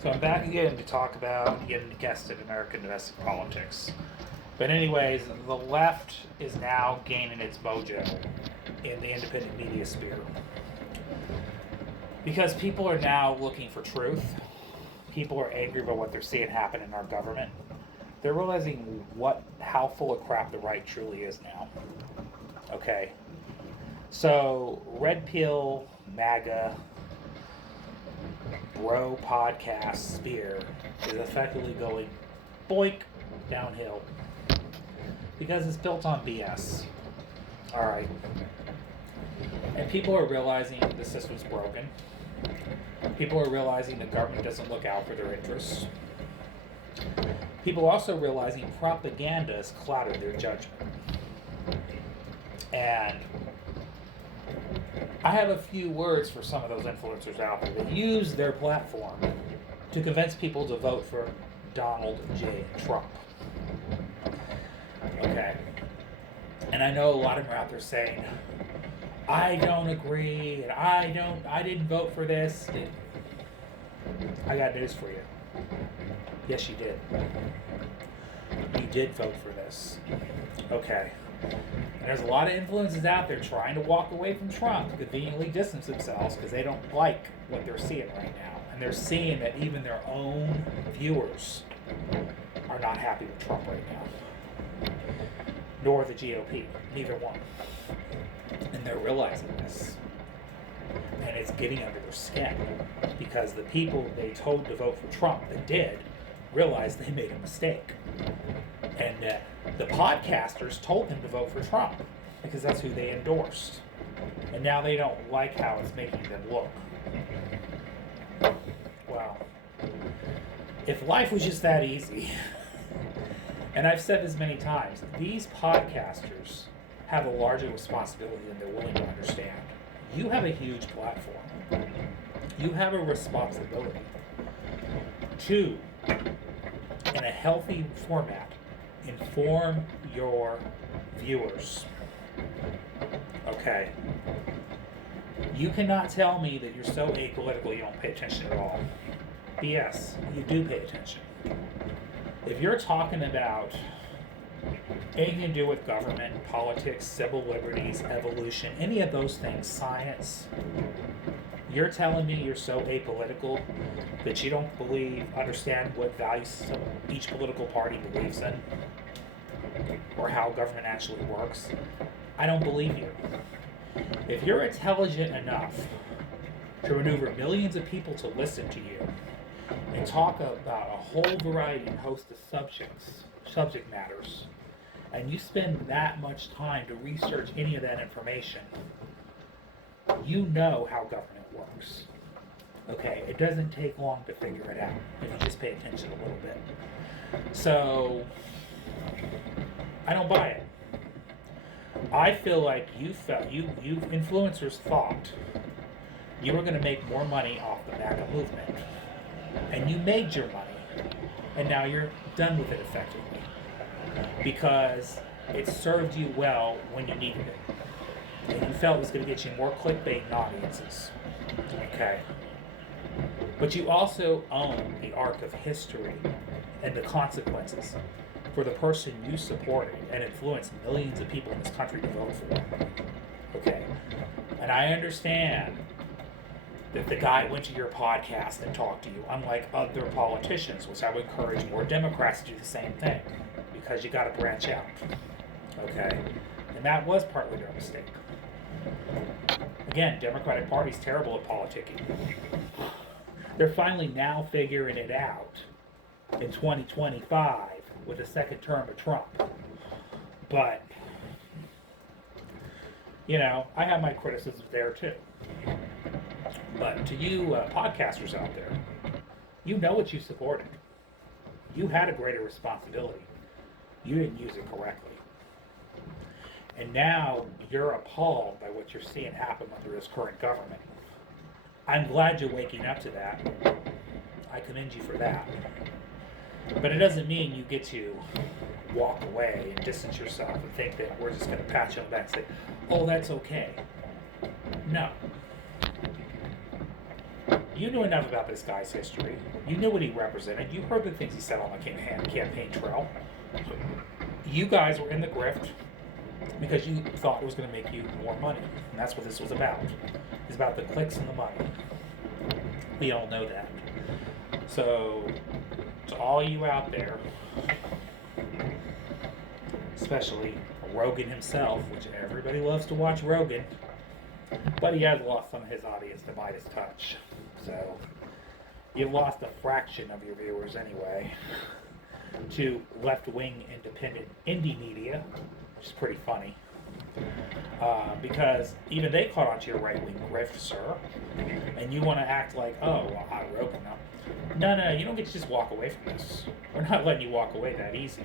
So I'm back again to talk about, you guessed it, American domestic politics. But anyways, the left is now gaining its mojo in the independent media sphere. Because people are now looking for truth. People are angry about what they're seeing happen in our government. They're realizing how full of crap the right truly is now. Okay. So Red Pill, MAGA, Bro podcast sphere is effectively going boink downhill because it's built on BS. Alright. And people are realizing the system's broken. People are realizing the government doesn't look out for their interests. People are also realizing propaganda has clouded their judgment. And I have a few words for some of those influencers out there that use their platform to convince people to vote for Donald J. Trump. Okay. And I know a lot of them are out there saying, I don't agree, and I didn't vote for this. I got news for you. Yes, you did. You did vote for this. Okay. And there's a lot of influencers out there trying to walk away from Trump to conveniently distance themselves because they don't like what they're seeing right now. And they're seeing that even their own viewers are not happy with Trump right now. Nor the GOP. Neither one. And they're realizing this. And it's getting under their skin. Because the people they told to vote for Trump that did realized they made a mistake. And the podcasters told them to vote for Trump because that's who they endorsed. And now they don't like how it's making them look. Well, if life was just that easy, and I've said this many times, these podcasters have a larger responsibility than they're willing to understand. You have a huge platform. You have a responsibility to, in a healthy format, inform your viewers. Okay. You cannot tell me that you're so apolitical you don't pay attention at all. BS. You do pay attention. If you're talking about anything to do with government, politics, civil liberties, evolution, any of those things, science, you're telling me you're so apolitical that you don't understand what values each political party believes in or how government actually works. I don't believe you. If you're intelligent enough to maneuver millions of people to listen to you and talk about a whole variety and host of subject matters, and you spend that much time to research any of that information, you know how government works. Okay, it doesn't take long to figure it out if you just pay attention a little bit. So, I don't buy it. I feel like you influencers thought you were going to make more money off the MAGA movement. And you made your money. And now you're done with it effectively. Because it served you well when you needed it. And you felt it was going to get you more clickbait and audiences. Okay. But you also own the arc of history and the consequences for the person you supported and influenced millions of people in this country to vote for. Okay. And I understand that the guy went to your podcast and talked to you, unlike other politicians, which I would encourage more Democrats to do the same thing, because you got to branch out. Okay? And that was partly their mistake. Again, Democratic Party's terrible at politicking. They're finally now figuring it out in 2025 with a second term of Trump. But, I have my criticisms there too. But to you podcasters out there, you know what you supported. You had a greater responsibility. You didn't use it correctly. And now you're appalled by what you're seeing happen under this current government. I'm glad you're waking up to that. I commend you for that. But it doesn't mean you get to walk away and distance yourself and think that we're just going to pat you on the back and say, oh, that's okay. No. You knew enough about this guy's history. You knew what he represented. You heard the things he said on the campaign trail. You guys were in the grift because you thought it was going to make you more money. And that's what this was about. It's about the clicks and the money. We all know that. So, to all you out there, especially Rogan himself, which everybody loves to watch Rogan, but he has lost some of his audience to Midas Touch. So, you've lost a fraction of your viewers anyway to left-wing independent indie media, which is pretty funny. Because even they caught on to your right-wing grift, sir. And you want to act like, oh, well, I Rogan now. No, you don't get to just walk away from this. We're not letting you walk away that easy.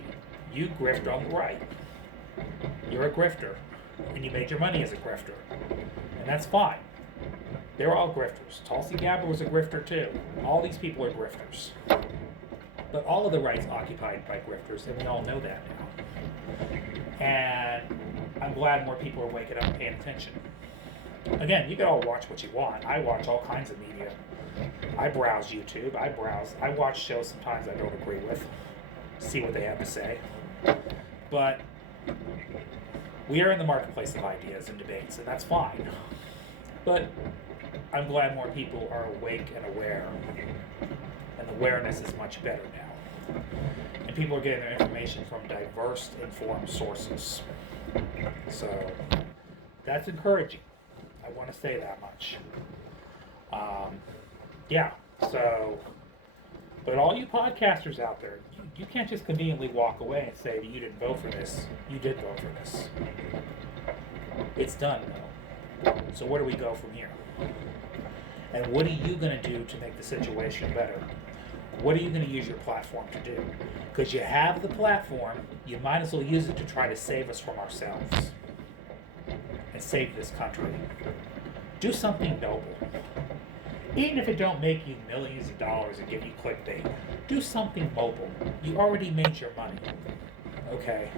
You grift on the right. You're a grifter. And you made your money as a grifter. And that's fine. They're all grifters. Tulsi Gabbard was a grifter too. All these people are grifters. But all of the right's occupied by grifters, and we all know that now. And I'm glad more people are waking up and paying attention. Again, you can all watch what you want. I watch all kinds of media. I browse YouTube. I watch shows sometimes I don't agree with. See what they have to say. But we are in the marketplace of ideas and debates, and that's fine. But I'm glad more people are awake and aware. And the awareness is much better now. And people are getting their information from diverse, informed sources. So that's encouraging. I want to say that much. But all you podcasters out there, you can't just conveniently walk away and say that you didn't vote for this. You did vote for this. It's done, though. So where do we go from here? And what are you going to do to make the situation better? What are you going to use your platform to do? Because you have the platform, you might as well use it to try to save us from ourselves. And save this country. Do something noble. Even if it don't make you millions of dollars and give you clickbait, do something mobile. You already made your money. Okay?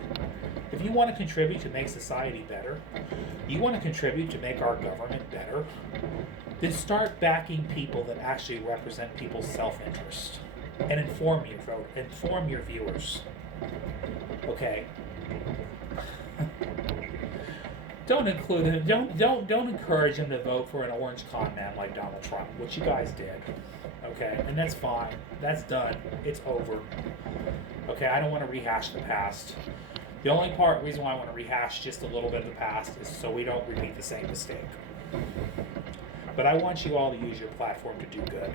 If you want to contribute to make society better, you want to contribute to make our government better, then start backing people that actually represent people's self-interest. And inform your viewers. Okay? Don't include him. Don't encourage him to vote for an orange con man like Donald Trump, which you guys did. Okay, and that's fine. That's done. It's over. Okay, I don't want to rehash the past. The only reason why I want to rehash just a little bit of the past is so we don't repeat the same mistake. But I want you all to use your platform to do good.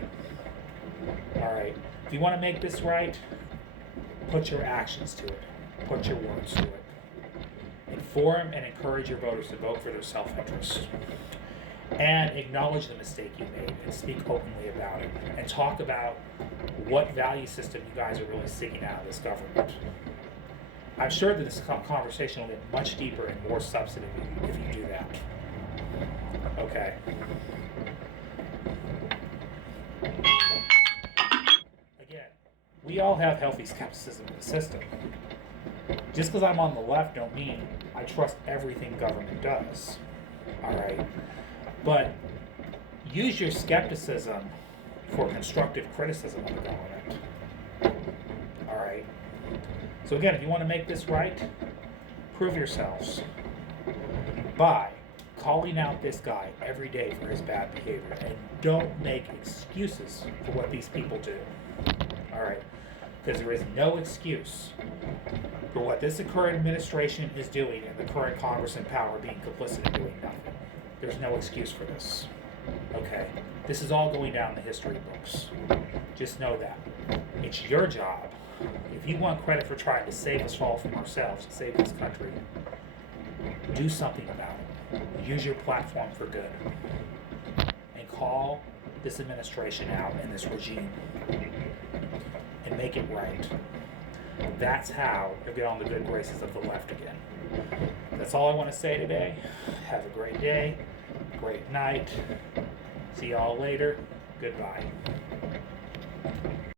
All right. If you want to make this right, put your actions to it. Put your words to it. Inform and encourage your voters to vote for their self-interest. And acknowledge the mistake you made and speak openly about it. And talk about what value system you guys are really seeking out of this government. I'm sure that this conversation will get much deeper and more substantive if you do that. Okay. Again, we all have healthy skepticism in the system. Just because I'm on the left don't mean I trust everything government does. All right? But use your skepticism for constructive criticism of the government. All right? So again, if you want to make this right, prove yourselves by calling out this guy every day for his bad behavior, and don't make excuses for what these people do. All right? Because there is no excuse for what this current administration is doing and the current Congress in power being complicit in doing nothing. There's no excuse for this. Okay? This is all going down in the history books. Just know that. It's your job. If you want credit for trying to save us all from ourselves, save this country, do something about it. Use your platform for good. And call this administration out and this regime. And make it right. That's how you'll get on the good graces of the left again. That's all I want to say today. Have a great day, great night. See y'all later. Goodbye.